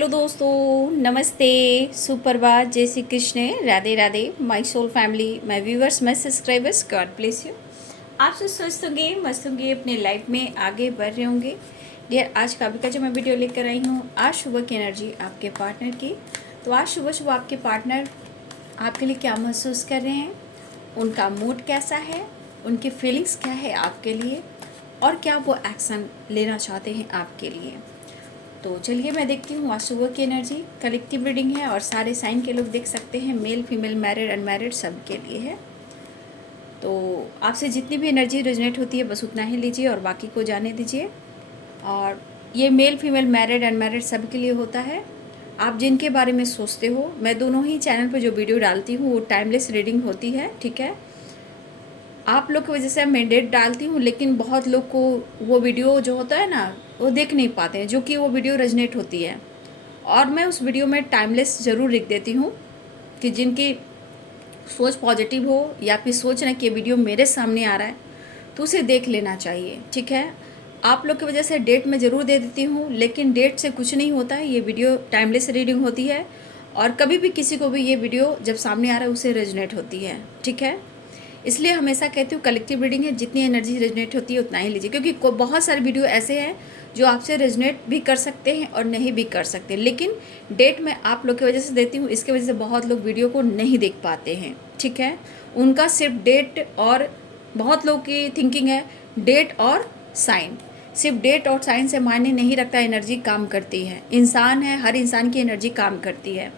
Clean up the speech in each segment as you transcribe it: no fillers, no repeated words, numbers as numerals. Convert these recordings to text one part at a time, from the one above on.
Hello दोस्तों, नमस्ते, सुप्रभात, जय Shri Krishna, Radhe Radhe, my soul family, my viewers, my subscribers, God bless you. आप सब स्वस्थ होंगे, मस्त होंगे, अपने लाइफ में आगे बढ़ रहे होंगे। डियर, आज का जो मैं वीडियो लेकर आई हूँ, आज सुबह की एनर्जी आपके पार्टनर की। तो आज सुबह सुबह आपके पार्टनर आपके लिए क्या महसूस कर रहे हैं, उनका मूड कैसा है, उनकी फीलिंग्स क्या है आपके लिए, और क्या वो एक्शन लेना चाहते हैं आपके लिए। तो चलिए मैं देखती हूँ आज सुबह की एनर्जी। कलेक्टिव रीडिंग है और सारे साइन के लोग देख सकते हैं, मेल फीमेल मैरिड अनमैरिड सब के लिए है। तो आपसे जितनी भी एनर्जी रेजोनेट होती है बस उतना ही लीजिए और बाकी को जाने दीजिए। और ये मेल फीमेल मैरिड अनमैरिड सब के लिए होता है। आप जिनके बारे में सोचते हो, मैं दोनों ही चैनल पर जो वीडियो डालती हूँ वो टाइमलेस रीडिंग होती है, ठीक है। आप लोग की वजह से मैं डेट डालती हूँ, लेकिन बहुत लोग को वो वीडियो जो होता है ना वो देख नहीं पाते हैं, जो कि वो वीडियो रेजोनेट होती है। और मैं उस वीडियो में टाइमलेस ज़रूर लिख देती हूँ कि जिनकी सोच पॉजिटिव हो या फिर सोच रहे कि ये वीडियो मेरे सामने आ रहा है तो उसे देख लेना चाहिए, ठीक है। आप लोग की वजह से डेट मैं ज़रूर दे देती हूँ, लेकिन डेट से कुछ नहीं होता है, ये वीडियो टाइमलेस रीडिंग होती है। और कभी भी किसी को भी ये वीडियो जब सामने आ रहा है उसे रेजोनेट होती है, ठीक है। इसलिए हमेशा कहती हूँ कलेक्टिव रीडिंग है, जितनी एनर्जी रेजोनेट होती है उतना ही लीजिए, क्योंकि बहुत सारे वीडियो ऐसे हैं जो आपसे रेजोनेट भी कर सकते हैं और नहीं भी कर सकते। लेकिन डेट मैं आप लोग की वजह से देती हूँ, इसके वजह से बहुत लोग वीडियो को नहीं देख पाते हैं, ठीक है। उनका सिर्फ डेट और बहुत लोग की थिंकिंग है डेट और साइन, सिर्फ डेट और साइन से मायने नहीं रखता, एनर्जी काम करती है। इंसान है, हर इंसान की एनर्जी काम करती है,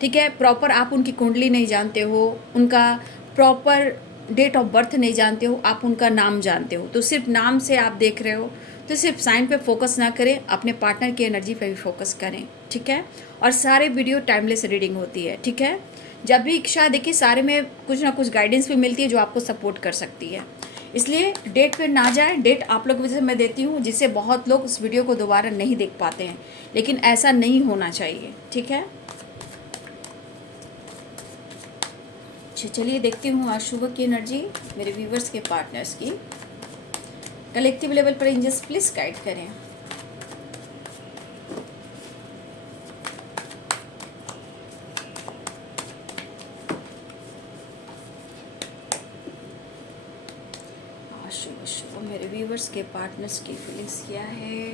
ठीक है। प्रॉपर आप उनकी कुंडली नहीं जानते हो, उनका प्रॉपर डेट ऑफ बर्थ नहीं जानते हो, आप उनका नाम जानते हो, तो सिर्फ नाम से आप देख रहे हो, तो सिर्फ साइन पे फोकस ना करें, अपने पार्टनर की एनर्जी पे भी फोकस करें, ठीक है। और सारे वीडियो टाइमलेस रीडिंग होती है, ठीक है। जब भी इच्छा देखिए, सारे में कुछ ना कुछ गाइडेंस भी मिलती है जो आपको सपोर्ट कर सकती है। इसलिए डेट पे ना जाएं, डेट आप लोग की वजह से मैं देती हूँ, जिससे बहुत लोग उस वीडियो को दोबारा नहीं देख पाते हैं, लेकिन ऐसा नहीं होना चाहिए, ठीक है। चलिए देखती हूँ आज सुबह की एनर्जी मेरे व्यूवर्स के पार्टनर्स की। कलेक्टिव लेवल पर एंजल्स प्लीज गाइड करें। आज सुबह सुबह मेरे व्यूवर्स के पार्टनर्स की फीलिंग्स क्या है।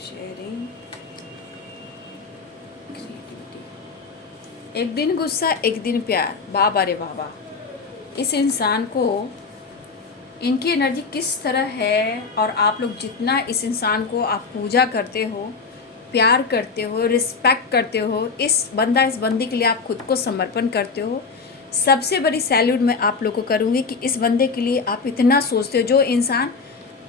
शेयरिंग, एक दिन गुस्सा एक दिन प्यार, बाबा रे बाबा। इस इंसान को इनकी एनर्जी किस तरह है, और आप लोग जितना इस इंसान को आप पूजा करते हो, प्यार करते हो, रिस्पेक्ट करते हो, इस बंदी के लिए आप खुद को समर्पण करते हो, सबसे बड़ी सैल्यूट मैं आप लोग को करूँगी कि इस बंदे के लिए आप इतना सोचते हो। जो इंसान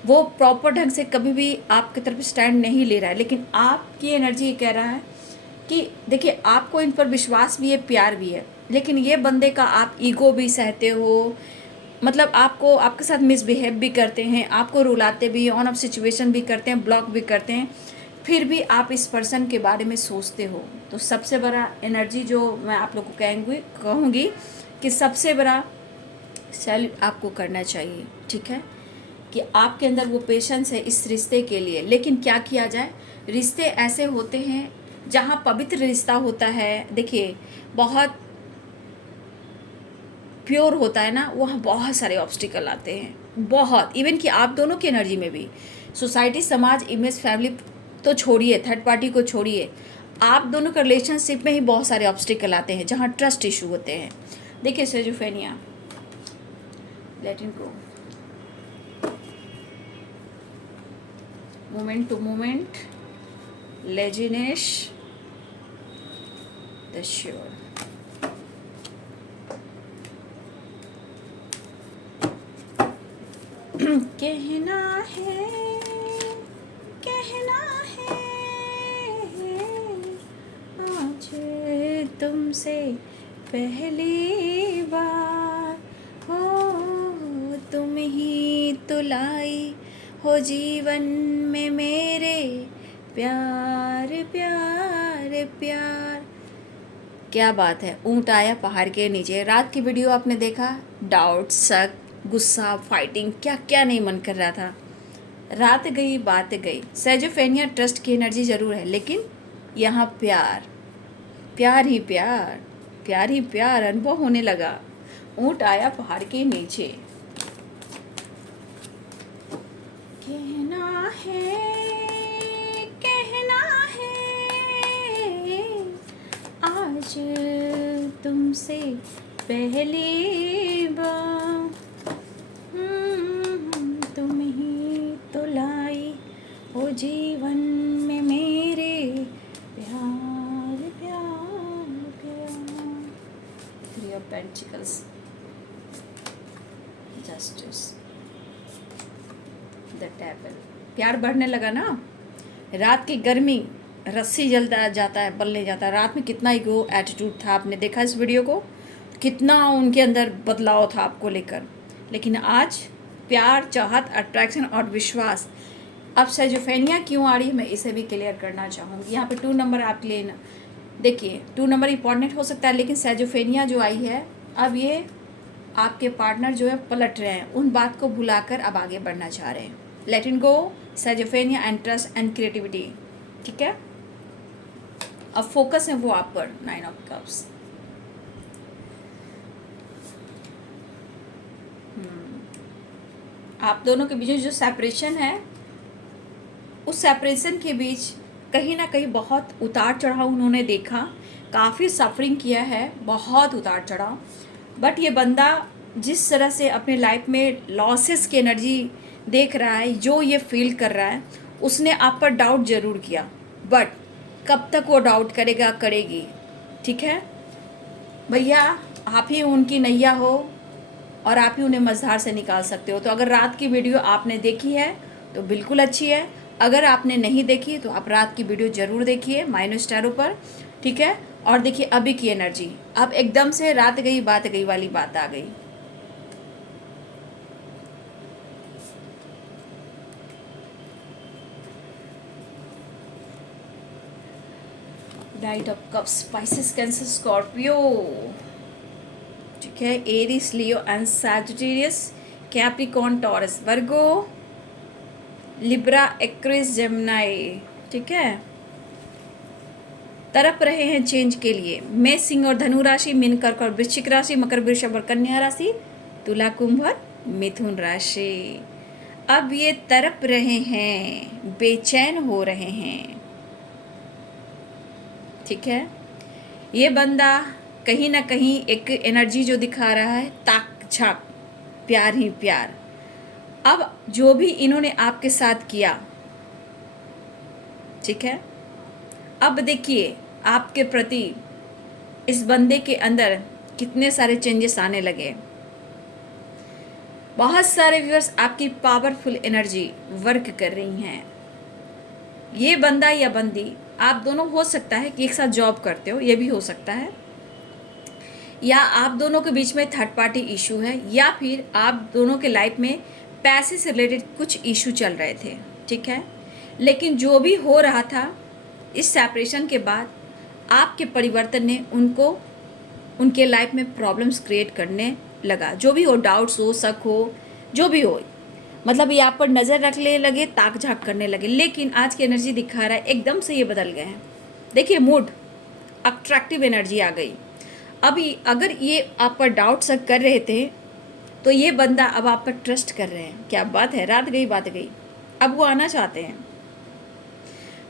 वो प्रॉपर ढंग से कभी भी आपकी तरफ स्टैंड नहीं ले रहा है, लेकिन आपकी एनर्जी ये कह रहा है कि देखिए आपको इन पर विश्वास भी है, प्यार भी है, लेकिन ये बंदे का आप ईगो भी सहते हो, मतलब आपको आपके साथ मिसबिहेव भी करते हैं, आपको रुलाते भी, ऑन ऑफ सिचुएशन भी करते हैं, ब्लॉक भी करते हैं, फिर भी आप इस पर्सन के बारे में सोचते हो। तो सबसे बड़ा एनर्जी जो मैं आप लोग को कहूँगी कि सबसे बड़ा सैल्यूट आपको करना चाहिए, ठीक है, कि आपके अंदर वो पेशेंस है इस रिश्ते के लिए। लेकिन क्या किया जाए, रिश्ते ऐसे होते हैं जहाँ पवित्र रिश्ता होता है, देखिए बहुत प्योर होता है ना, वहाँ बहुत सारे ऑब्स्टिकल आते हैं, बहुत, इवन कि आप दोनों की एनर्जी में भी। सोसाइटी, समाज, इमेज, फैमिली तो छोड़िए, थर्ड पार्टी को छोड़िए, आप दोनों के रिलेशनशिप में ही बहुत सारे ऑब्स्टिकल आते हैं जहाँ ट्रस्ट इशू होते हैं। देखिए schizophrenia, let it go, moment to moment, laziness, the sure. कहना है, कहना है आज तुमसे पहली बार, हो तुम ही तो लाई हो जीवन में मेरे, प्यार प्यार प्यार। क्या बात है, ऊँट आया पहाड़ के नीचे। रात की वीडियो आपने देखा, डाउट, शक, गुस्सा, फाइटिंग, क्या क्या नहीं मन कर रहा था। रात गई बात गई। सेजोफेनिया ट्रस्ट की एनर्जी ज़रूर है, लेकिन यहाँ प्यार, प्यार ही प्यार, प्यार ही प्यार अनुभव होने लगा। ऊँट आया पहाड़ के नीचे। कहना है, कहना है आज तुमसे पहली बार, तुम ही तो लाई हो जीवन में मेरे, प्यार प्यार प्यार। Three of pentacles, justice, the table. प्यार बढ़ने लगा ना। रात की गर्मी, रस्सी जलता जाता है, बलने जाता है। रात में कितना ईगो एटीट्यूड था, आपने देखा इस वीडियो को, कितना उनके अंदर बदलाव था आपको लेकर। लेकिन आज प्यार, चाहत, अट्रैक्शन और विश्वास। अब सेजोफेनिया क्यों आ रही है, मैं इसे भी क्लियर करना चाहूँगी। यहाँ पे 2 नंबर आपके लिए देखिए, 2 नंबर इंपॉर्टेंट हो सकता है, लेकिन सेजोफेनिया जो आई है, अब ये आपके पार्टनर जो है पलट रहे हैं, उन बात को भुलाकर अब आगे बढ़ना चाह रहे हैं। Let it go, schizophrenia and trust and creativity. ठीक है, अब फोकस है वो आप पर। 9 ऑफ कप्स। आप दोनों के बीच जो सेपरेशन है, उस सेपरेशन के बीच कहीं ना कहीं बहुत उतार चढ़ाव उन्होंने देखा, काफ़ी सफरिंग किया है, बहुत उतार चढ़ाव। बट ये बंदा जिस तरह से अपने लाइफ में लॉसेस की एनर्जी देख रहा है, जो ये फील कर रहा है, उसने आप पर डाउट ज़रूर किया। बट कब तक वो डाउट करेगा, करेगी। ठीक है भैया, आप ही उनकी नैया हो और आप ही उन्हें मझधार से निकाल सकते हो। तो अगर रात की वीडियो आपने देखी है तो बिल्कुल अच्छी है, अगर आपने नहीं देखी तो आप रात की वीडियो ज़रूर देखिए माइनस स्टारों पर। ठीक है, और देखिए अभी की एनर्जी, अब एकदम से रात गई बात गई वाली बात आ गई। Knight of Cups, Pisces, Cancer, Scorpio. ठीक है, Aries, Leo and Sagittarius, Capricorn, Taurus, Virgo, Libra, Aquarius, Gemini. ठीक है, तरप रहे हैं चेंज के लिए। मेष, सिंह और धनु राशि, मीन, कर्क और वृश्चिक राशि, मकर, वृषभ और कन्या राशि, तुला, कुंभ और मिथुन राशि। अब ये तरप रहे हैं, बेचैन हो रहे हैं। ठीक है, ये बंदा कहीं ना कहीं एक एनर्जी जो दिखा रहा है, ताक झाक, प्यार ही प्यार। अब जो भी इन्होंने आपके साथ किया, ठीक है, अब देखिए आपके प्रति इस बंदे के अंदर कितने सारे चेंजेस आने लगे। बहुत सारे व्यूअर्स आपकी पावरफुल एनर्जी वर्क कर रही हैं। ये बंदा या बंदी, आप दोनों हो सकता है कि एक साथ जॉब करते हो, ये भी हो सकता है, या आप दोनों के बीच में थर्ड पार्टी इशू है, या फिर आप दोनों के लाइफ में पैसे से रिलेटेड कुछ इशू चल रहे थे। ठीक है, लेकिन जो भी हो रहा था, इस सेपरेशन के बाद आपके परिवर्तन ने उनको उनके लाइफ में प्रॉब्लम्स क्रिएट करने लगा। जो भी हो, डाउट्स हो, शक हो, जो भी हो, मतलब ये आप पर नज़र रखने लगे, ताक झाक करने लगे। लेकिन आज की एनर्जी दिखा रहा है एकदम से ये बदल गए हैं। देखिए मूड, अट्रैक्टिव एनर्जी आ गई। अभी अगर ये आप पर डाउट शक कर रहे थे, तो ये बंदा अब आप पर ट्रस्ट कर रहे हैं। क्या बात है, रात गई बात गई, अब वो आना चाहते हैं।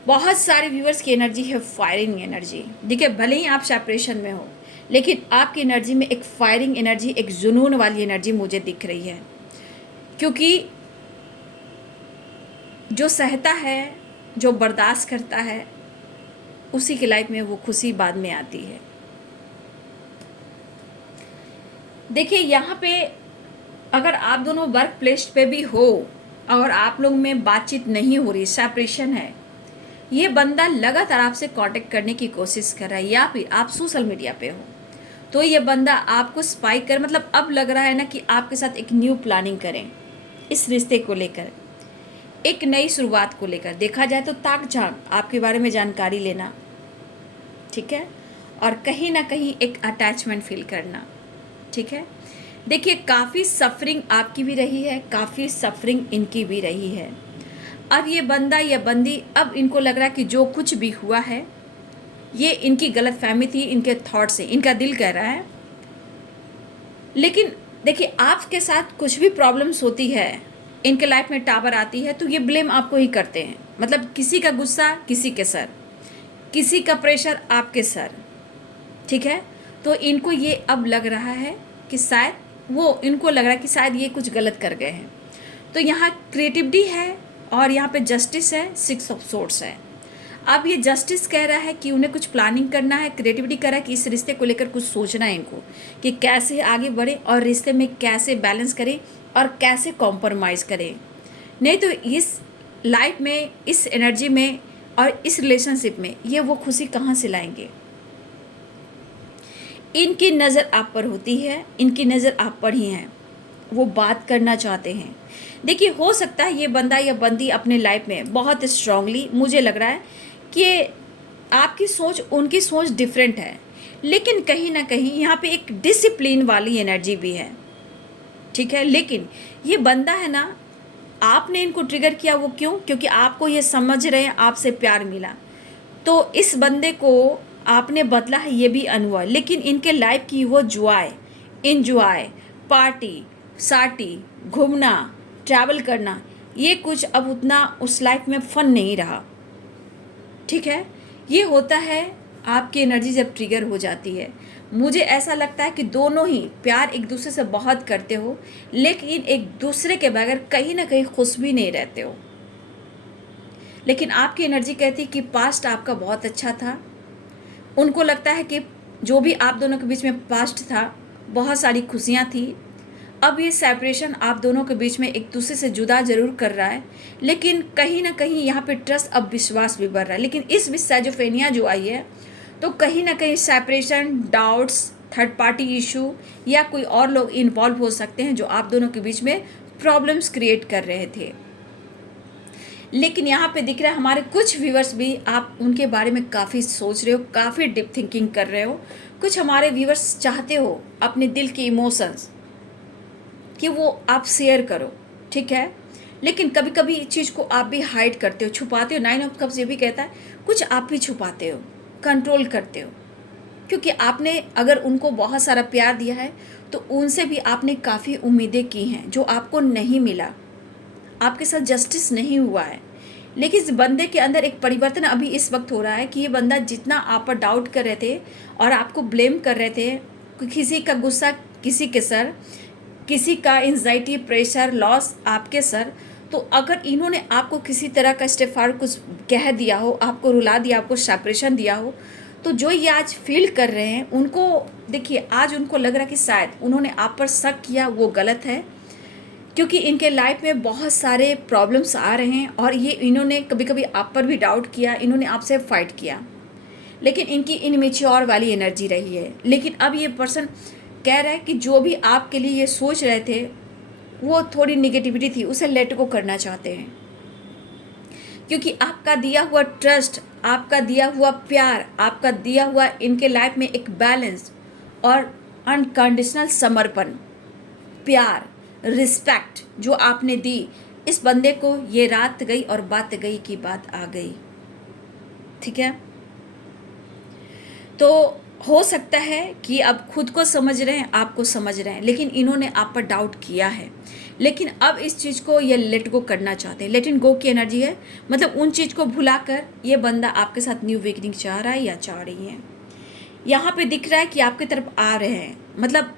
बहुत सारे व्यूअर्स की एनर्जी है फायरिंग एनर्जी। देखिए भले ही आप सेपरेशन में हो, लेकिन आपकी एनर्जी में एक फायरिंग एनर्जी, एक जुनून वाली एनर्जी मुझे दिख रही है। क्योंकि जो सहता है, जो बर्दाश्त करता है, उसी की लाइफ में वो खुशी बाद में आती है। देखिए यहाँ पे अगर आप दोनों वर्क प्लेस पे भी हो और आप लोग में बातचीत नहीं हो रही, सेपरेशन है, ये बंदा लगातार आपसे कांटेक्ट करने की कोशिश कर रहा है, या फिर आप सोशल मीडिया पे हो, तो ये बंदा आपको स्पाई कर, मतलब अब लग रहा है ना कि आपके साथ एक न्यू प्लानिंग करें इस रिश्ते को लेकर, एक नई शुरुआत को लेकर। देखा जाए तो ताक झाक, आपके बारे में जानकारी लेना, ठीक है, और कहीं ना कहीं एक अटैचमेंट फील करना। ठीक है, देखिए काफ़ी सफरिंग आपकी भी रही है, काफ़ी सफरिंग इनकी भी रही है। अब ये बंदा या बंदी, अब इनको लग रहा है कि जो कुछ भी हुआ है ये इनकी गलतफहमी थी, इनके थॉट से, इनका दिल कह रहा है। लेकिन देखिए, आपके साथ कुछ भी प्रॉब्लम्स होती है, इनके लाइफ में टावर आती है, तो ये ब्लेम आपको ही करते हैं। मतलब किसी का गुस्सा किसी के सर, किसी का प्रेशर आपके सर, ठीक है। तो इनको ये अब लग रहा है कि शायद इनको लग रहा है कि शायद ये कुछ गलत कर गए हैं। तो यहाँ क्रिएटिविटी है और यहाँ पे जस्टिस है, 6 ऑफ सोर्ड्स है। अब ये जस्टिस कह रहा है कि उन्हें कुछ प्लानिंग करना है, क्रिएटिविटी कह रहा है कि इस रिश्ते को लेकर कुछ सोचना है इनको, कि कैसे आगे बढ़े और रिश्ते में कैसे बैलेंस करें और कैसे कॉम्प्रोमाइज़ करें। नहीं तो इस लाइफ में, इस एनर्जी में और इस रिलेशनशिप में ये वो खुशी कहाँ से लाएंगे। इनकी नज़र आप पर होती है, इनकी नज़र आप पर ही है, वो बात करना चाहते हैं। देखिए, हो सकता है ये बंदा या बंदी अपने लाइफ में बहुत स्ट्रांगली, मुझे लग रहा है कि आपकी सोच उनकी सोच डिफरेंट है, लेकिन कहीं ना कहीं यहाँ पे एक डिसिप्लिन वाली एनर्जी भी है, ठीक है। लेकिन ये बंदा है ना, आपने इनको ट्रिगर किया, वो क्यों? क्योंकि आपको ये समझ रहे हैं आपसे प्यार मिला, तो इस बंदे को आपने बदला है, ये भी अनुभव। लेकिन इनके लाइफ की वो जॉय, इंजॉय, पार्टी सार्टी, घूमना, ट्रैवल करना, ये कुछ अब उतना उस लाइफ में फ़न नहीं रहा, ठीक है। ये होता है आपकी एनर्जी जब ट्रिगर हो जाती है। मुझे ऐसा लगता है कि दोनों ही प्यार एक दूसरे से बहुत करते हो, लेकिन एक दूसरे के बगैर कहीं ना कहीं खुश भी नहीं रहते हो। लेकिन आपकी एनर्जी कहती है कि पास्ट आपका बहुत अच्छा था। उनको लगता है कि जो भी आप दोनों के बीच में पास्ट था, बहुत सारी खुशियाँ थी। अब ये सेपरेशन आप दोनों के बीच में एक दूसरे से जुदा जरूर कर रहा है, लेकिन कहीं ना कहीं यहाँ पे ट्रस्ट, अब विश्वास भी बढ़ रहा है। लेकिन इस बीच साइजोफ्रेनिया जो आई है, तो कहीं ना कहीं separation, doubts, third party issue या कोई और लोग इन्वॉल्व हो सकते हैं जो आप दोनों के बीच में प्रॉब्लम्स क्रिएट कर रहे थे। लेकिन यहाँ पे दिख रहा है हमारे कुछ व्यूवर्स भी, आप उनके बारे में काफ़ी सोच रहे हो, काफ़ी डीप थिंकिंग कर रहे हो। कुछ हमारे व्यूवर्स चाहते हो अपने दिल के इमोशंस कि वो आप शेयर करो, ठीक है। लेकिन कभी कभी इस चीज़ को आप भी हाइड करते हो, छुपाते हो। 9 ऑफ कप्स ये भी कहता है कुछ आप भी छुपाते हो, कंट्रोल करते हो, क्योंकि आपने अगर उनको बहुत सारा प्यार दिया है तो उनसे भी आपने काफ़ी उम्मीदें की हैं जो आपको नहीं मिला, आपके साथ जस्टिस नहीं हुआ है। लेकिन इस बंदे के अंदर एक परिवर्तन अभी इस वक्त हो रहा है कि ये बंदा जितना आप पर डाउट कर रहे थे और आपको ब्लेम कर रहे थे, किसी का गुस्सा किसी के सर, किसी का एंजाइटी, प्रेशर, लॉस आपके सर, तो अगर इन्होंने आपको किसी तरह का स्टेप फॉरवर्ड कुछ कह दिया हो, आपको रुला दिया, आपको सेपरेशन दिया हो, तो जो ये आज फील कर रहे हैं उनको, देखिए आज उनको लग रहा है कि शायद उन्होंने आप पर शक किया, वो गलत है। क्योंकि इनके लाइफ में बहुत सारे प्रॉब्लम्स आ रहे हैं और ये इन्होंने कभी कभी आप पर भी डाउट किया, इन्होंने आपसे फाइट किया, लेकिन इनकी इनमेच्योर वाली एनर्जी रही है। लेकिन अब ये पर्सन कह रहा है कि जो भी आपके लिए ये सोच रहे थे वो थोड़ी निगेटिविटी थी, उसे लेट गो करना चाहते हैं, क्योंकि आपका दिया हुआ ट्रस्ट, आपका दिया हुआ प्यार, आपका दिया हुआ इनके लाइफ में एक बैलेंस और अनकंडीशनल समर्पण, प्यार, रिस्पेक्ट जो आपने दी, इस बंदे को ये रात गई और बात गई की बात आ गई, ठीक है। तो हो सकता है कि अब खुद को समझ रहे हैं, आपको समझ रहे हैं, लेकिन इन्होंने आप पर डाउट किया है। लेकिन अब इस चीज़ को ये लेट गो करना चाहते हैं। लेट इन गो की एनर्जी है, मतलब उन चीज़ को भुलाकर ये बंदा आपके साथ न्यू बिगिनिंग चाह रहा है या चाह रही है। यहाँ पे दिख रहा है कि आपकी तरफ आ रहे हैं, मतलब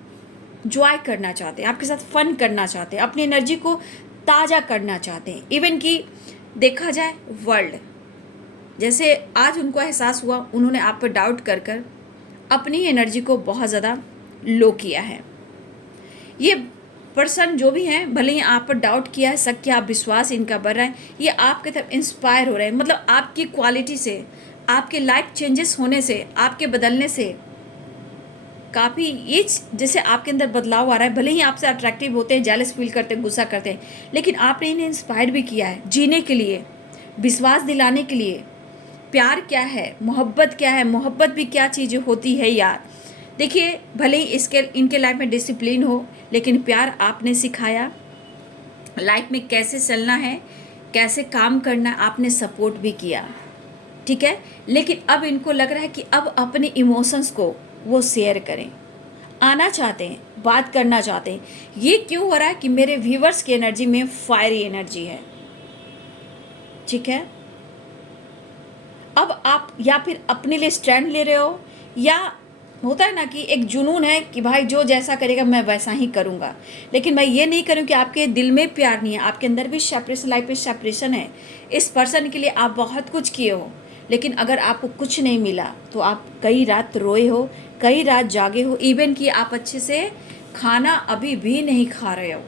जॉय करना चाहते हैं, आपके साथ फन करना चाहते हैं, अपनी एनर्जी को ताज़ा करना चाहते हैं। इवन कि देखा जाए वर्ल्ड, जैसे आज उनको एहसास हुआ, उन्होंने आप पर डाउट कर कर अपनी एनर्जी को बहुत ज़्यादा लो किया है। ये पर्सन जो भी हैं, भले ही आप पर डाउट किया है, शक किया, आप विश्वास इनका बढ़ रहा है, ये आपके तरफ इंस्पायर हो रहे हैं। मतलब आपकी क्वालिटी से, आपके लाइफ चेंजेस होने से, आपके बदलने से काफ़ी ये जैसे आपके अंदर बदलाव आ रहा है। भले ही आपसे अट्रैक्टिव होते हैं, जेलस फील करते हैं, गुस्सा करते हैं, लेकिन आपने इन्हें इंस्पायर भी किया है जीने के लिए, विश्वास दिलाने के लिए। प्यार क्या है, मोहब्बत क्या है, मोहब्बत भी क्या चीज़ होती है यार। देखिए, भले ही इनके लाइफ में डिसिप्लिन हो, लेकिन प्यार आपने सिखाया, लाइफ में कैसे चलना है कैसे काम करना आपने सपोर्ट भी किया, ठीक है। लेकिन अब इनको लग रहा है कि अब अपने इमोशंस को वो शेयर करें, आना चाहते हैं, बात करना चाहते हैं। ये क्यों हो रहा है कि मेरे व्यूवर्स की एनर्जी में फायरी एनर्जी है, ठीक है। अब आप या फिर अपने लिए स्टैंड ले रहे हो, या होता है ना कि एक जुनून है कि भाई जो जैसा करेगा मैं वैसा ही करूँगा। लेकिन मैं ये नहीं करूँ कि आपके दिल में प्यार नहीं है, आपके अंदर भी सेपरेशन, लाइफ में सेपरेशन है। इस पर्सन के लिए आप बहुत कुछ किए हो, लेकिन अगर आपको कुछ नहीं मिला तो आप कई रात रोए हो, कई रात जागे हो। इवन कि आप अच्छे से खाना अभी भी नहीं खा रहे हो,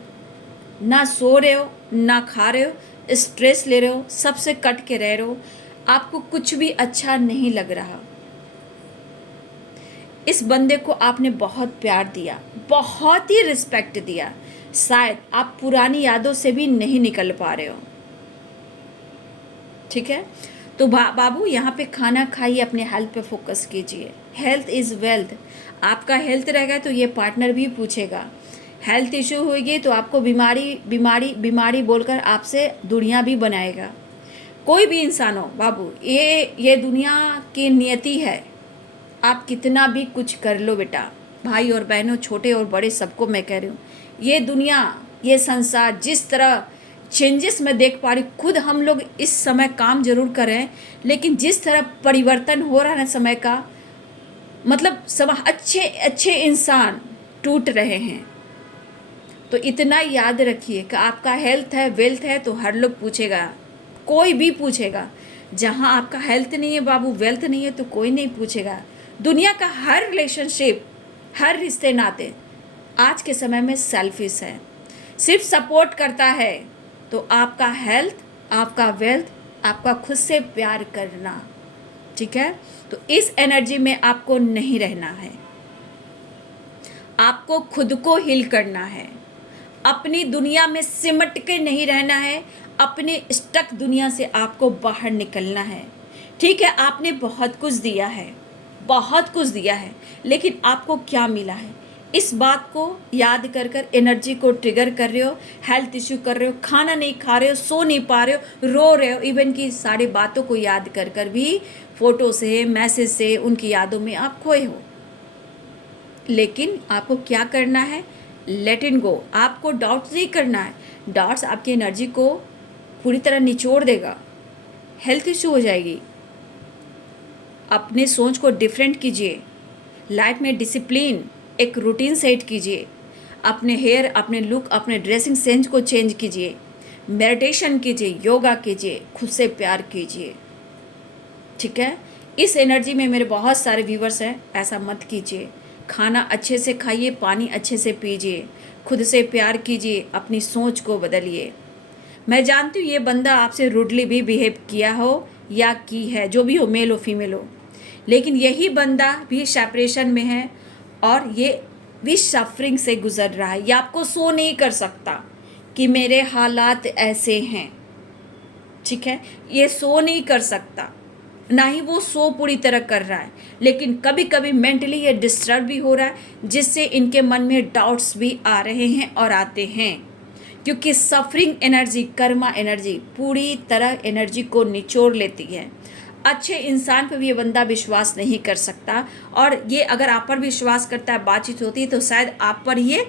ना सो रहे हो ना खा रहे हो, स्ट्रेस ले रहे हो, सबसे कट के रह रहे हो, आपको कुछ भी अच्छा नहीं लग रहा। इस बंदे को आपने बहुत प्यार दिया, बहुत ही रिस्पेक्ट दिया, शायद आप पुरानी यादों से भी नहीं निकल पा रहे हो, ठीक है। तो बाबू यहाँ पे खाना खाइए, अपने हेल्थ पे फोकस कीजिए। Health is wealth. आपका हेल्थ रहेगा तो ये पार्टनर भी पूछेगा। हेल्थ इशू होगी तो आपको बीमारी बीमारी बीमारी बोलकर आपसे दूरियां भी बनाएगा। कोई भी इंसान हो बाबू, ये दुनिया की नियति है। आप कितना भी कुछ कर लो बेटा, भाई और बहनों, छोटे और बड़े, सबको मैं कह रही हूँ, ये दुनिया, ये संसार जिस तरह चेंजेस मैं देख पा रही, खुद हम लोग इस समय काम जरूर कर रहे हैं, लेकिन जिस तरह परिवर्तन हो रहा है ना समय का, मतलब सब अच्छे अच्छे इंसान टूट रहे हैं। तो इतना याद रखिए कि आपका हेल्थ है, वेल्थ है, तो हर लोग पूछेगा, कोई भी पूछेगा। जहाँ आपका हेल्थ नहीं है बाबू, वेल्थ नहीं है, तो कोई नहीं पूछेगा। दुनिया का हर रिलेशनशिप, हर रिश्ते नाते आज के समय में सेल्फिश है, सिर्फ सपोर्ट करता है। तो आपका हेल्थ, आपका वेल्थ, आपका खुद से प्यार करना, ठीक है। तो इस एनर्जी में आपको नहीं रहना है, आपको खुद को हील करना है, अपनी दुनिया में सिमट के नहीं रहना है, अपने स्टक दुनिया से आपको बाहर निकलना है, ठीक है। आपने बहुत कुछ दिया है, बहुत कुछ दिया है, लेकिन आपको क्या मिला है, इस बात को याद कर कर एनर्जी को ट्रिगर कर रहे हो, हेल्थ इश्यू कर रहे हो, खाना नहीं खा रहे हो, सो नहीं पा रहे हो, रो रहे हो, इवन की सारी बातों को याद कर कर भी फोटो से, मैसेज से उनकी यादों में आप खोए हो। लेकिन आपको क्या करना है, लेट इन गो। आपको डाउट्स नहीं करना है, डाउट्स आपकी एनर्जी को पूरी तरह निचोड़ देगा, हेल्थ इश्यू हो जाएगी। अपने सोच को डिफरेंट कीजिए, लाइफ में डिसिप्लिन, एक रूटीन सेट कीजिए, अपने हेयर, अपने लुक, अपने ड्रेसिंग सेंस को चेंज कीजिए, मेडिटेशन कीजिए, योगा कीजिए, खुद से प्यार कीजिए, ठीक है। इस एनर्जी में मेरे बहुत सारे व्यूवर्स हैं, ऐसा मत कीजिए। खाना अच्छे से खाइए, पानी अच्छे से पीजिए, खुद से प्यार कीजिए, अपनी सोच को बदलिए। मैं जानती हूँ ये बंदा आपसे रूडली भी बिहेव किया हो या की है, जो भी हो, मेल हो फीमेल हो, लेकिन यही बंदा भी सेपरेशन में है और ये भी सफरिंग से गुजर रहा है। ये आपको शो नहीं कर सकता कि मेरे हालात ऐसे हैं, ठीक है। ये शो नहीं कर सकता, ना ही वो शो पूरी तरह कर रहा है, लेकिन कभी कभी मेंटली ये डिस्टर्ब भी हो रहा है, जिससे इनके मन में डाउट्स भी आ रहे हैं और आते हैं, क्योंकि सफरिंग एनर्जी, कर्मा एनर्जी पूरी तरह एनर्जी को निचोड़ लेती है। अच्छे इंसान पर भी ये बंदा विश्वास नहीं कर सकता, और ये अगर आप पर विश्वास करता है, बातचीत होती है, तो शायद आप पर ये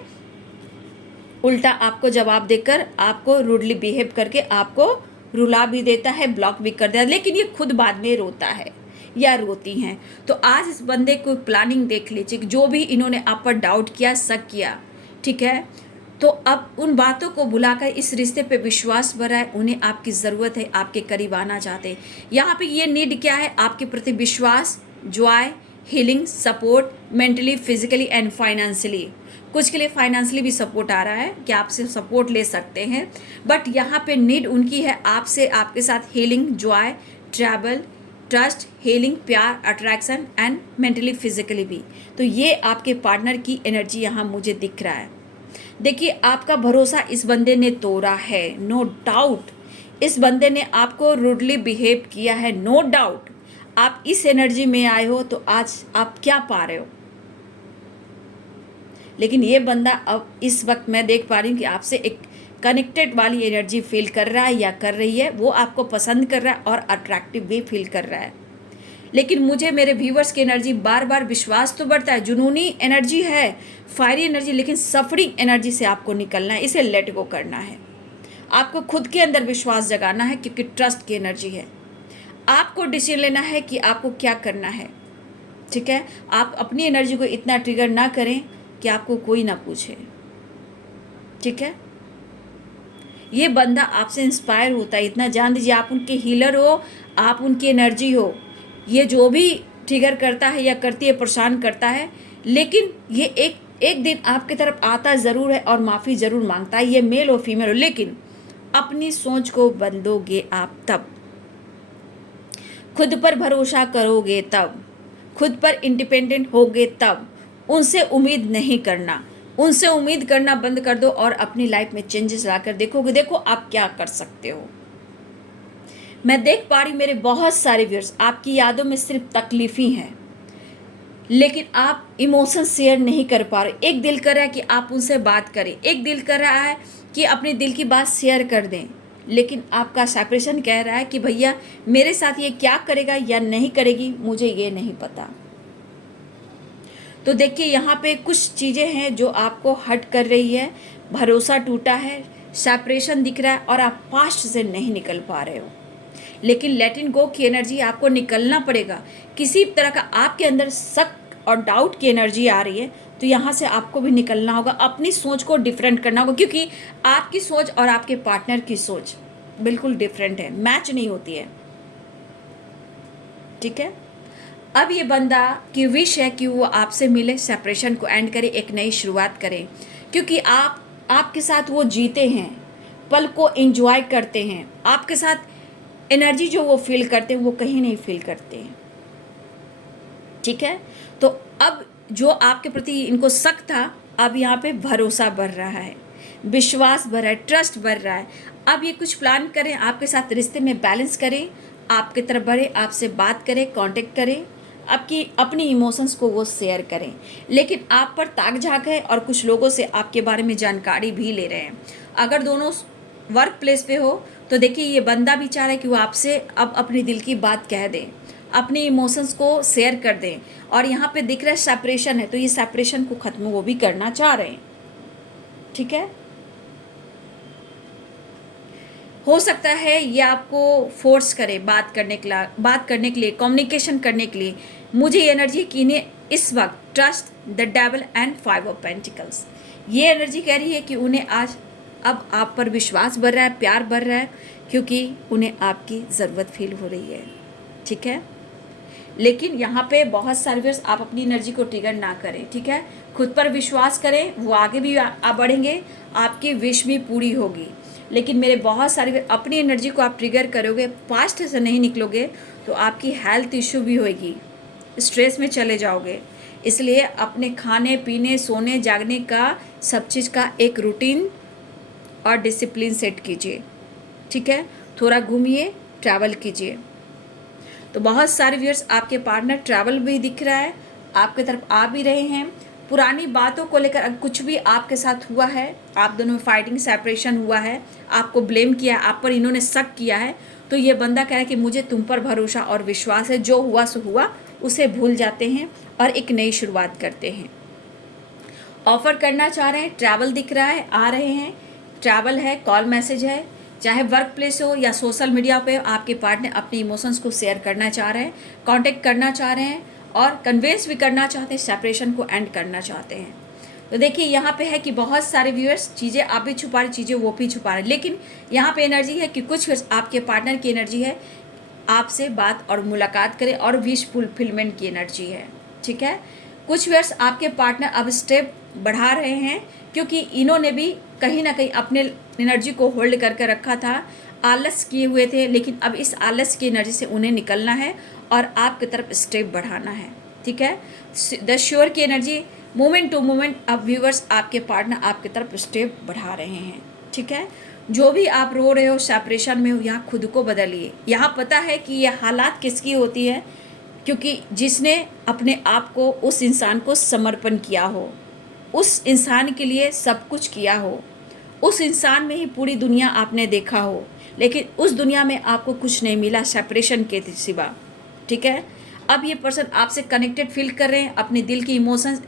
उल्टा आपको जवाब देकर, आपको रूडली बिहेव करके आपको रुला भी देता है, ब्लॉक भी कर देता है, लेकिन ये खुद बाद में रोता है या रोती हैं। तो आज इस बंदे को प्लानिंग देख लीजिए, जो भी इन्होंने आप पर डाउट किया, शक किया, ठीक है, तो अब उन बातों को भुलाकर इस रिश्ते पे विश्वास भरा है। उन्हें आपकी ज़रूरत है, आपके करीब आना चाहते हैं। यहाँ पे ये नीड क्या है, आपके प्रति विश्वास, Joy, healing, support, mentally, physically and financially. कुछ के लिए फाइनेंशियली भी सपोर्ट आ रहा है कि आपसे सपोर्ट ले सकते हैं, बट यहाँ पे नीड उनकी है आपसे, आपके साथ healing, Joy, travel, trust, healing, प्यार, अट्रैक्शन एंड मेंटली फिजिकली भी। तो ये आपके पार्टनर की एनर्जी यहाँ मुझे दिख रहा है। देखिए, आपका भरोसा इस बंदे ने तोड़ा है, नो डाउट। इस बंदे ने आपको रूडली बिहेव किया है, नो डाउट। आप इस एनर्जी में आए हो तो आज आप क्या पा रहे हो, लेकिन ये बंदा अब इस वक्त मैं देख पा रही हूँ कि आपसे एक कनेक्टेड वाली एनर्जी फील कर रहा है या कर रही है, वो आपको पसंद कर रहा है और अट्रैक्टिव भी फील कर रहा है। लेकिन मुझे मेरे व्यूवर्स की एनर्जी बार बार विश्वास तो बढ़ता है, जुनूनी एनर्जी है, फायरी एनर्जी, लेकिन सफरिंग एनर्जी से आपको निकलना है, इसे लेट गो करना है। आपको खुद के अंदर विश्वास जगाना है क्योंकि ट्रस्ट की एनर्जी है। आपको डिसीजन लेना है कि आपको क्या करना है, ठीक है। आप अपनी एनर्जी को इतना ट्रिगर ना करें कि आपको कोई ना पूछे, ठीक है। ये बंदा आपसे इंस्पायर होता है, इतना जान दीजिए। आप उनके हीलर हो, आप उनकी एनर्जी हो। ये जो भी ट्रिगर करता है या करती है, परेशान करता है, लेकिन ये एक दिन आपकी तरफ आता ज़रूर है और माफ़ी ज़रूर मांगता है। ये मेल हो फीमेल हो, लेकिन अपनी सोच को बदलोगे आप तब, खुद पर भरोसा करोगे तब, खुद पर इंडिपेंडेंट होगे तब। उनसे उम्मीद नहीं करना, उनसे उम्मीद करना बंद कर दो और अपनी लाइफ में चेंजेस लाकर देखोगे, देखो आप क्या कर सकते हो। मैं देख पा रही मेरे बहुत सारे व्यूअर्स, आपकी यादों में सिर्फ तकलीफ ही है, लेकिन आप इमोशन शेयर नहीं कर पा रहे। एक दिल कर रहा है कि आप उनसे बात करें, एक दिल कर रहा है कि अपने दिल की बात शेयर कर दें, लेकिन आपका सेपरेशन कह रहा है कि भैया मेरे साथ ये क्या करेगा या नहीं करेगी, मुझे ये नहीं पता। तो देखिए यहाँ पे कुछ चीज़ें हैं जो आपको हर्ट कर रही है, भरोसा टूटा है, सेपरेशन दिख रहा है और आप पास्ट से नहीं निकल पा रहे हो। लेकिन लेट इन गो की एनर्जी, आपको निकलना पड़ेगा। किसी तरह का आपके अंदर शक और डाउट की एनर्जी आ रही है, तो यहाँ से आपको भी निकलना होगा, अपनी सोच को डिफरेंट करना होगा, क्योंकि आपकी सोच और आपके पार्टनर की सोच बिल्कुल डिफरेंट है, मैच नहीं होती है, ठीक है। अब ये बंदा की विश है कि वो आपसे मिले, सेपरेशन को एंड करे, एक नई शुरुआत करें, क्योंकि आपके साथ वो जीते हैं, पल को एंजॉय करते हैं। आपके साथ एनर्जी जो वो फील करते हैं वो कहीं नहीं फील करते हैं, ठीक है। तो अब जो आपके प्रति इनको शक था, अब यहाँ पे भरोसा बढ़ रहा है, विश्वास बढ़ रहा है, ट्रस्ट बढ़ रहा है। अब ये कुछ प्लान करें, आपके साथ रिश्ते में बैलेंस करें, आपके तरफ बढ़े, आपसे बात करें, कांटेक्ट करें, आपकी अपनी इमोशंस को वो शेयर करें। लेकिन आप पर ताक झाक है और कुछ लोगों से आपके बारे में जानकारी भी ले रहे हैं। अगर दोनों वर्क प्लेस पे हो तो देखिए ये बंदा भी चाह रहा है कि वो आपसे अब अपने दिल की बात कह दें, अपने इमोशंस को शेयर कर दें। और यहाँ पे दिख रहा है सेपरेशन है, तो ये सेपरेशन को ख़त्म वो भी करना चाह रहे हैं, ठीक है। हो सकता है ये आपको फोर्स करे बात करने के लिए, कम्युनिकेशन करने के लिए। मुझे ये एनर्जी कि इन्हें इस वक्त trust the devil and 5 of pentacles, ये एनर्जी कह रही है कि उन्हें आज अब आप पर विश्वास बढ़ रहा है, प्यार बढ़ रहा है, क्योंकि उन्हें आपकी ज़रूरत फील हो रही है, ठीक है। लेकिन यहाँ पे बहुत सारे व्यूअर्स, आप अपनी एनर्जी को ट्रिगर ना करें, ठीक है। खुद पर विश्वास करें, वो आगे भी आप बढ़ेंगे, आपकी विश भी पूरी होगी। लेकिन मेरे बहुत सारे अपनी एनर्जी को आप ट्रिगर करोगे, पास्ट से नहीं निकलोगे, तो आपकी हेल्थ इशू भी होगी, स्ट्रेस में चले जाओगे। इसलिए अपने खाने पीने, सोने जागने का, सब चीज़ का एक रूटीन और डिसिप्लिन सेट कीजिए, ठीक है। थोड़ा घूमिए, ट्रैवल कीजिए। तो बहुत सारे व्यूअर्स, आपके पार्टनर ट्रैवल भी दिख रहा है, आपके तरफ आ भी रहे हैं। पुरानी बातों को लेकर कुछ भी आपके साथ हुआ है, आप दोनों में फाइटिंग, सेपरेशन हुआ है, आपको ब्लेम किया, आप पर इन्होंने शक किया है, तो ये बंदा कह रहा है कि मुझे तुम पर भरोसा और विश्वास है, जो हुआ सो हुआ, उसे भूल जाते हैं और एक नई शुरुआत करते हैं। ऑफर करना चाह रहे हैं, ट्रैवल दिख रहा है, आ रहे हैं, ट्रैवल है, कॉल मैसेज है, चाहे वर्क प्लेस हो या सोशल मीडिया पे आपके पार्टनर अपने इमोशंस को शेयर करना चाह रहे हैं, कांटेक्ट करना चाह रहे हैं और कन्वेंस भी करना चाहते हैं, सेपरेशन को एंड करना चाहते हैं। तो देखिए यहाँ पे है कि बहुत सारे व्यूअर्स, चीज़ें आप भी छुपा रहे, चीज़ें वो भी छुपा रहे, लेकिन यहाँ पे एनर्जी है कि कुछ आपके पार्टनर की एनर्जी है आपसे बात और मुलाकात करें और विश फुलफिलमेंट की एनर्जी है, ठीक है। कुछ व्यूअर्स, आपके पार्टनर अब स्टेप बढ़ा रहे हैं, क्योंकि इन्होंने भी कहीं ना कहीं अपने एनर्जी को होल्ड करके रखा था, आलस किए हुए थे, लेकिन अब इस आलस की एनर्जी से उन्हें निकलना है और आपकी तरफ स्टेप बढ़ाना है, ठीक है। द श्योर की एनर्जी, मोमेंट टू मोमेंट अब व्यूअर्स आपके पार्टनर आपकी तरफ स्टेप बढ़ा रहे हैं, ठीक है। जो भी आप रो रहे हो, सेपरेशन में हो, यहाँ खुद को बदलिए। यहाँ पता है कि यह हालात किसकी होती है, क्योंकि जिसने अपने आप को उस इंसान को समर्पण किया हो, उस इंसान के लिए सब कुछ किया हो, उस इंसान में ही पूरी दुनिया आपने देखा हो, लेकिन उस दुनिया में आपको कुछ नहीं मिला सेपरेशन के सिवा, ठीक है। अब ये पर्सन आपसे कनेक्टेड फील कर रहे हैं, अपने दिल की इमोशंस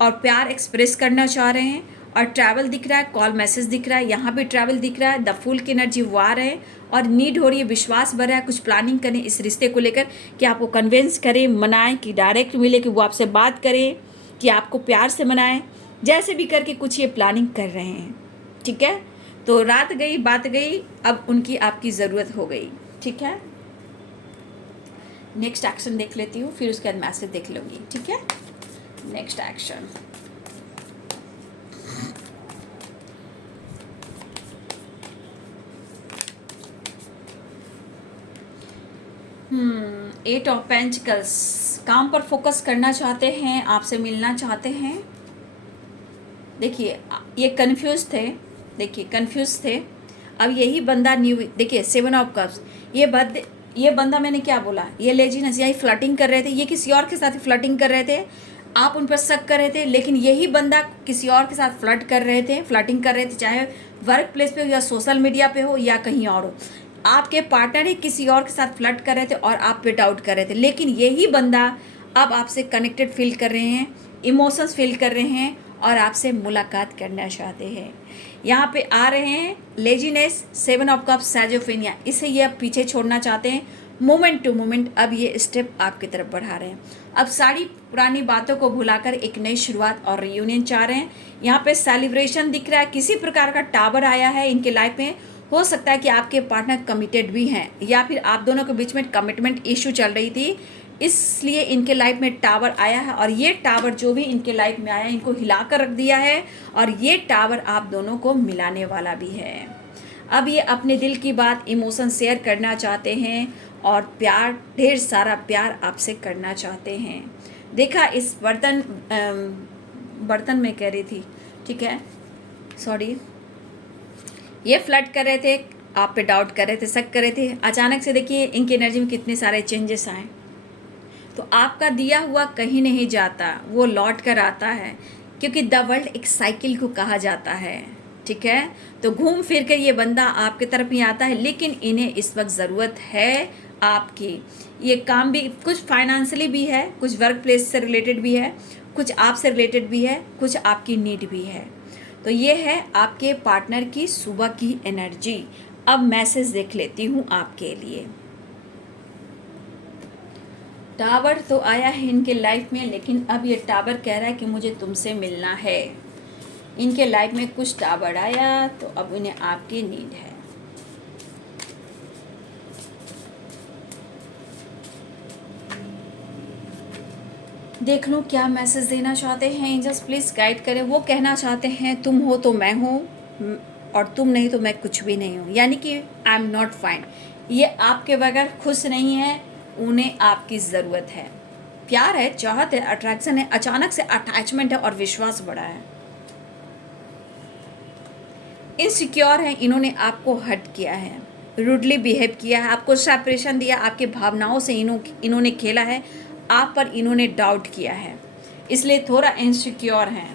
और प्यार एक्सप्रेस करना चाह रहे हैं, और ट्रैवल दिख रहा है, कॉल मैसेज दिख रहा है, यहाँ भी ट्रैवल दिख रहा है, द फूल की एनर्जी वो आ रहे हैं, और नीड हो रही है, विश्वास बढ़ रहा है, कुछ प्लानिंग करें इस रिश्ते को लेकर कि आपको कन्विंस करें, मनाएं, कि डायरेक्ट मिले, कि वो आपसे बात करें, कि आपको प्यार से मनाएं, जैसे भी करके कुछ ये प्लानिंग कर रहे हैं, ठीक है। तो रात गई बात गई, अब उनकी आपकी ज़रूरत हो गई, ठीक है। नेक्स्ट एक्शन देख लेती हूँ, फिर उसके बाद मैसेज देख लूँगी, ठीक है। Next action, eight of pentacles, काम पर फोकस करना चाहते हैं, आपसे मिलना चाहते हैं। देखिए ये कंफ्यूज थे, देखिए कंफ्यूज थे। अब यही बंदा न्यू, देखिए 7 ऑफ कप्स, ये बंदा मैंने क्या बोला, ये लेजीनेस, यही फ्लर्टिंग कर रहे थे, ये किसी और के साथ फ्लर्टिंग कर रहे थे, आप उन पर शक कर रहे थे, लेकिन यही बंदा किसी और के साथ फ्लर्ट कर रहे थे, फ्लर्टिंग कर रहे थे, चाहे वर्क प्लेस पे हो या सोशल मीडिया पे हो या कहीं और हो। आपके पार्टनर ही किसी और के साथ फ्लर्ट कर रहे थे और आप पे डाउट कर रहे थे, लेकिन यही बंदा अब आपसे कनेक्टेड फील कर रहे हैं, इमोशंस फील कर रहे हैं, और आपसे मुलाकात करना चाहते हैं। यहाँ पे आ रहे हैं लेजीनेस, 7 ऑफ कप्स, सैजोफेनिया, इसे ये अब पीछे छोड़ना चाहते हैं। मोमेंट टू मोमेंट अब ये स्टेप आपकी तरफ बढ़ा रहे हैं। अब सारी पुरानी बातों को भुलाकर एक नई शुरुआत और रियूनियन चाह रहे हैं। यहाँ पे सेलिब्रेशन दिख रहा है, किसी प्रकार का टावर आया है इनके लाइफ में। हो सकता है कि आपके पार्टनर कमिटेड भी हैं, या फिर आप दोनों के बीच में कमिटमेंट इशू चल रही थी, इसलिए इनके लाइफ में टावर आया है, और ये टावर जो भी इनके लाइफ में आया है इनको हिलाकर रख दिया है, और ये टावर आप दोनों को मिलाने वाला भी है। अब ये अपने दिल की बात, इमोशन शेयर करना चाहते हैं, और प्यार, ढेर सारा प्यार आपसे करना चाहते हैं। देखा इस बर्तन में कह रही थी, ठीक है, सॉरी, ये फ्लर्ट कर रहे थे, आप पे डाउट कर रहे थे, शक कर रहे थे। अचानक से देखिए इनकी एनर्जी में कितने सारे चेंजेस आए। तो आपका दिया हुआ कहीं नहीं जाता, वो लौट कर आता है, क्योंकि द वर्ल्ड एक साइकिल को कहा जाता है, ठीक है। तो घूम फिर कर ये बंदा आपके तरफ ही आता है, लेकिन इन्हें इस वक्त ज़रूरत है आपकी। ये काम भी कुछ फाइनेंशियली भी है, कुछ वर्क प्लेस से रिलेटेड भी है, कुछ आपसे रिलेटेड भी है, कुछ आपकी नीड भी है। तो ये है आपके पार्टनर की सुबह की एनर्जी। अब मैसेज देख लेती हूँ आपके लिए। टावर तो आया है इनके लाइफ में, लेकिन अब ये टावर कह रहा है कि मुझे तुमसे मिलना है। इनके लाइफ में कुछ टावर आया, तो अब उन्हें आपकी नीड है। देख लो क्या मैसेज देना चाहते हैं एंजल्स, प्लीज़ गाइड करें। वो कहना चाहते हैं तुम हो तो मैं हूँ, और तुम नहीं तो मैं कुछ भी नहीं हूँ, यानी कि आई एम नॉट फाइन। ये आपके बगैर खुश नहीं है, उन्हें आपकी ज़रूरत है। प्यार है, चाहत है, अट्रैक्शन है, अचानक से अटैचमेंट है, और विश्वास बढ़ा है। इनसिक्योर है, इन्होंने आपको हर्ट किया है, रूडली बिहेव किया है, आपको सेपरेशन दिया, आपकी भावनाओं से इन्होंने खेला है, आप पर इन्होंने डाउट किया है, इसलिए थोड़ा इनसिक्योर हैं,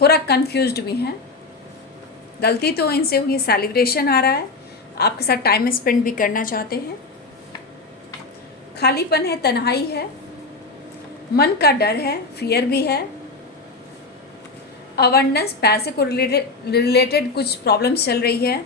थोड़ा कंफ्यूज्ड भी हैं। गलती तो इनसे हुई, सेलिब्रेशन आ रहा है, आपके साथ टाइम स्पेंड भी करना चाहते हैं। खालीपन है, तन्हाई है, मन का डर है, फियर भी है, अवेयरनेस, पैसे को रिलेटेड कुछ प्रॉब्लम्स चल रही है।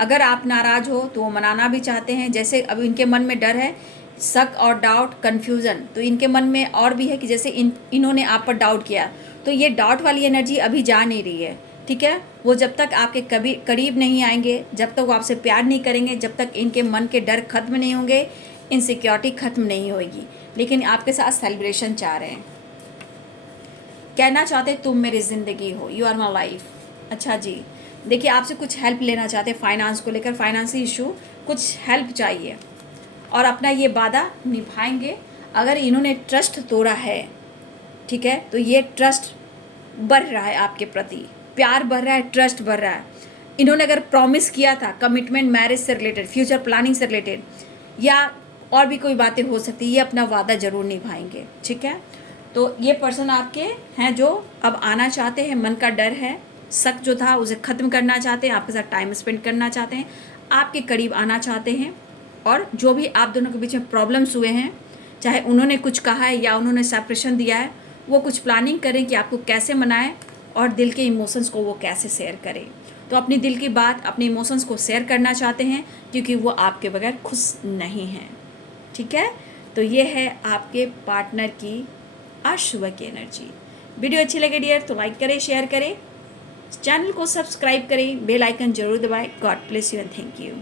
अगर आप नाराज़ हो तो वो मनाना भी चाहते हैं, जैसे अब इनके मन में डर है, शक और डाउट, कन्फ्यूज़न। तो इनके मन में और भी है कि जैसे इन्होंने आप पर डाउट किया, तो ये डाउट वाली एनर्जी अभी जा नहीं रही है, ठीक है। वो जब तक आपके कभी करीब नहीं आएंगे, जब तक वो आपसे प्यार नहीं करेंगे, जब तक इनके मन के डर खत्म नहीं होंगे, इनसिक्योरिटी खत्म नहीं होगी। लेकिन आपके साथ सेलिब्रेशन चाह रहे हैं, कहना चाहते तुम मेरी ज़िंदगी हो, यू आर माई लाइफ। अच्छा जी, देखिए आपसे कुछ हेल्प लेना चाहते हैं फाइनेंस को लेकर, फाइनेंशियल इशू, कुछ हेल्प चाहिए, और अपना ये वादा निभाएंगे। अगर इन्होंने ट्रस्ट तोड़ा है, ठीक है, तो ये ट्रस्ट बढ़ रहा है आपके प्रति, प्यार बढ़ रहा है, ट्रस्ट बढ़ रहा है। इन्होंने अगर प्रॉमिस किया था, कमिटमेंट, मैरिज से रिलेटेड, फ्यूचर प्लानिंग से रिलेटेड, या और भी कोई बातें हो सकती है, ये अपना वादा ज़रूर निभाएंगे, ठीक है। तो ये पर्सन आपके हैं जो अब आना चाहते हैं, मन का डर है, शक जो था उसे ख़त्म करना चाहते हैं, आपके साथ टाइम स्पेंड करना चाहते हैं, आपके करीब आना चाहते हैं। और जो भी आप दोनों के बीच में प्रॉब्लम्स हुए हैं, चाहे उन्होंने कुछ कहा है या उन्होंने सेपरेशन दिया है, वो कुछ प्लानिंग करें कि आपको कैसे मनाएं और दिल के इमोशंस को वो कैसे शेयर करें। तो अपनी दिल की बात, अपने इमोशंस को शेयर करना चाहते हैं क्योंकि वो आपके बगैर खुश नहीं हैं। ठीक है, तो ये है आपके पार्टनर की आज सुबह की एनर्जी। वीडियो अच्छी लगे डियर तो लाइक करें, शेयर करें, चैनल को सब्सक्राइब करें, बेल आइकन जरूर दबाएं। God bless you and thank you.